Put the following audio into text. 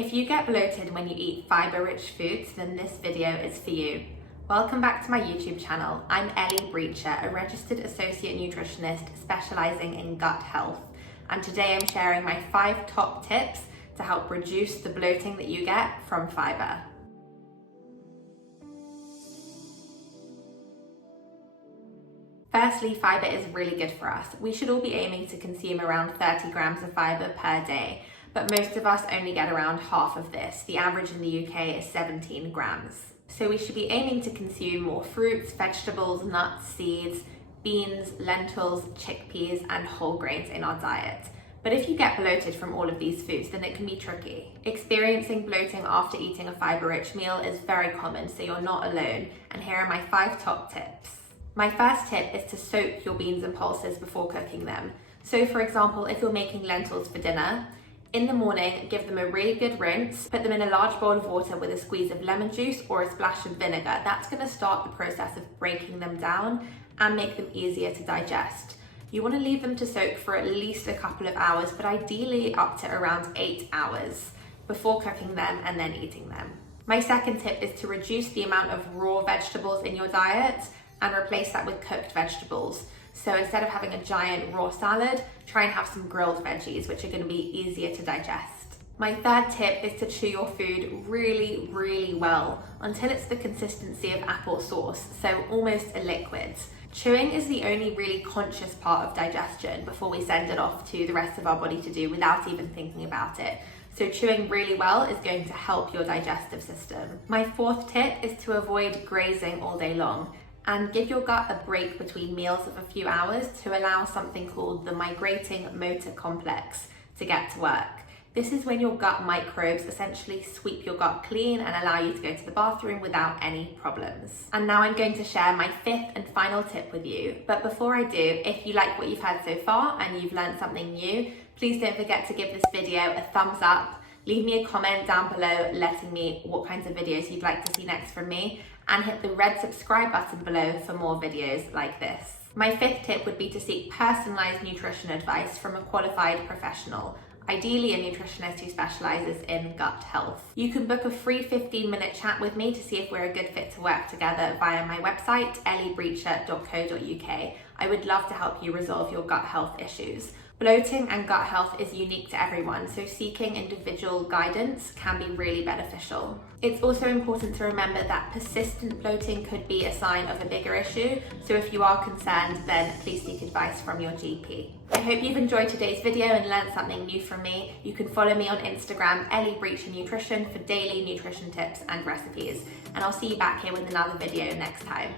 If you get bloated when you eat fibre-rich foods, then this video is for you. Welcome back to my YouTube channel. I'm Eli Brecher, a registered associate nutritionist specialising in gut health. And today I'm sharing my 5 top tips to help reduce the bloating that you get from fibre. Firstly, fibre is really good for us. We should all be aiming to consume around 30 grams of fibre per day, but most of us only get around half of this. The average in the UK is 17 grams. So we should be aiming to consume more fruits, vegetables, nuts, seeds, beans, lentils, chickpeas, and whole grains in our diet. But if you get bloated from all of these foods, then it can be tricky. Experiencing bloating after eating a fibre-rich meal is very common, so you're not alone. And here are my 5 top tips. My first tip is to soak your beans and pulses before cooking them. So for example, if you're making lentils for dinner, in the morning, give them a really good rinse, put them in a large bowl of water with a squeeze of lemon juice or a splash of vinegar. That's going to start the process of breaking them down and make them easier to digest. You want to leave them to soak for at least a couple of hours, but ideally up to around 8 hours before cooking them and then eating them. My second tip is to reduce the amount of raw vegetables in your diet and replace that with cooked vegetables. So instead of having a giant raw salad, try and have some grilled veggies, which are going to be easier to digest. My third tip is to chew your food really, really well until it's the consistency of apple sauce, so almost a liquid. Chewing is the only really conscious part of digestion before we send it off to the rest of our body to do without even thinking about it. So chewing really well is going to help your digestive system. My fourth tip is to avoid grazing all day long and give your gut a break between meals of a few hours to allow something called the migrating motor complex to get to work. This is when your gut microbes essentially sweep your gut clean and allow you to go to the bathroom without any problems. And now I'm going to share my 5th and final tip with you. But before I do, if you like what you've had so far and you've learned something new, please don't forget to give this video a thumbs up. Leave me a comment down below letting me what kinds of videos you'd like to see next from me, and hit the red subscribe button below for more videos like this. My 5th tip would be to seek personalised nutrition advice from a qualified professional, ideally a nutritionist who specialises in gut health. You can book a free 15-minute chat with me to see if we're a good fit to work together via my website, elibrecher.co.uk. I would love to help you resolve your gut health issues. Bloating and gut health is unique to everyone, so seeking individual guidance can be really beneficial. It's also important to remember that persistent bloating could be a sign of a bigger issue, so if you are concerned, then please seek advice from your GP. I hope you've enjoyed today's video and learned something new from me. You can follow me on Instagram, Eli Brecher Nutrition, for daily nutrition tips and recipes. And I'll see you back here with another video next time.